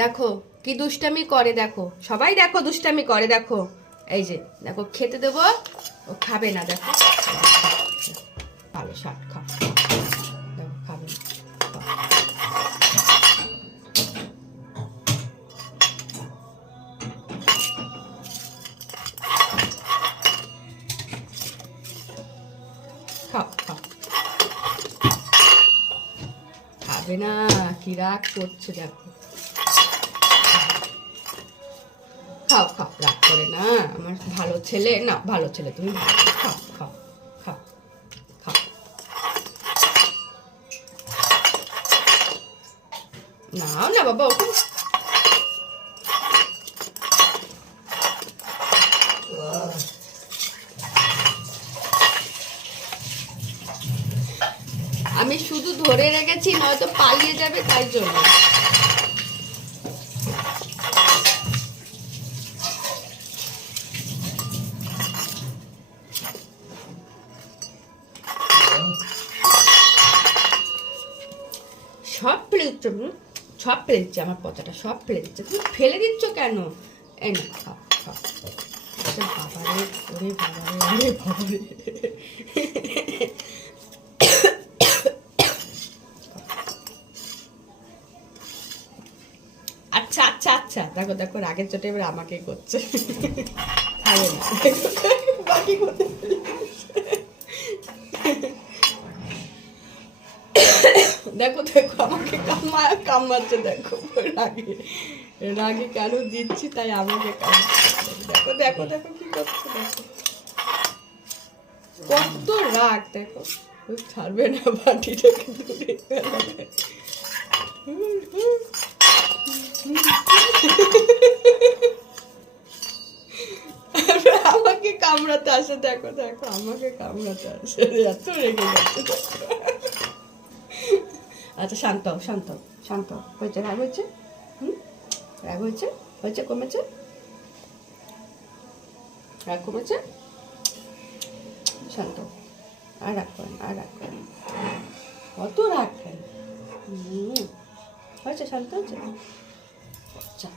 দেখো কি দুষ্টামি করে, দেখো সবাই দেখো দুষ্টামি করে, দেখো এই যে দেখো খেতে দেবো, ও খাবে না, দেখো ভালো শাক খাও, দেখো খাবে না, খাও খাও, খাবে না, কি রাগ করছে দেখো, খাও খাও, রাগ করে না আমার ভালো ছেলে, না ভালো ছেলে তুমি, খাও খাও খাও খাও, নাও না বাবা ওকে, আমি শুধু ধরে রেখেছি, নয়তো পালিয়ে যাবে তাই জন্য। সব ফেলে দিচ্ছ, সব ফেলে দিচ্ছে, আমার পচাটা সব ফেলে দিচ্ছে, তুমি ফেলে দিচ্ছ কেন? এই না খাও খাও, বাবারে ওরে বাবারে ওরে বাবারে, আচ্ছা আচ্ছা আচ্ছা, দেখো দেখো রাগের চোটে এবার আমাকে করছে, খাবে না, বাকি করতে দেখো দেখো আমাকে কামাচ্ছে, দেখো রাগে রাগে কেন দিচ্ছি, তাই আমাকে দেখো দেখো দেখো কি করছে, দেখো কত রাগ, দেখো ছাড়বে না, বাটিটাকে দূরে ফেলবে, আমাকে কামড়াতে আসে, দেখো দেখো আমাকে কামড়াতে আসে, এত রেগে যাচ্ছে। আচ্ছা শান্ত শান্ত শান্ত, হয়েছে রাগ হয়েছে, রাগ হয়েছে, হয়েছে, কমেছে, রাগ কমেছে, শান্ত, আর রাগ করেন, আর রাগ করেন, কত রাগ কেন, হয়েছে, শান্ত হয়েছে, আচ্ছা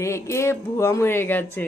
রেগে ভুয়া মরে গেছে।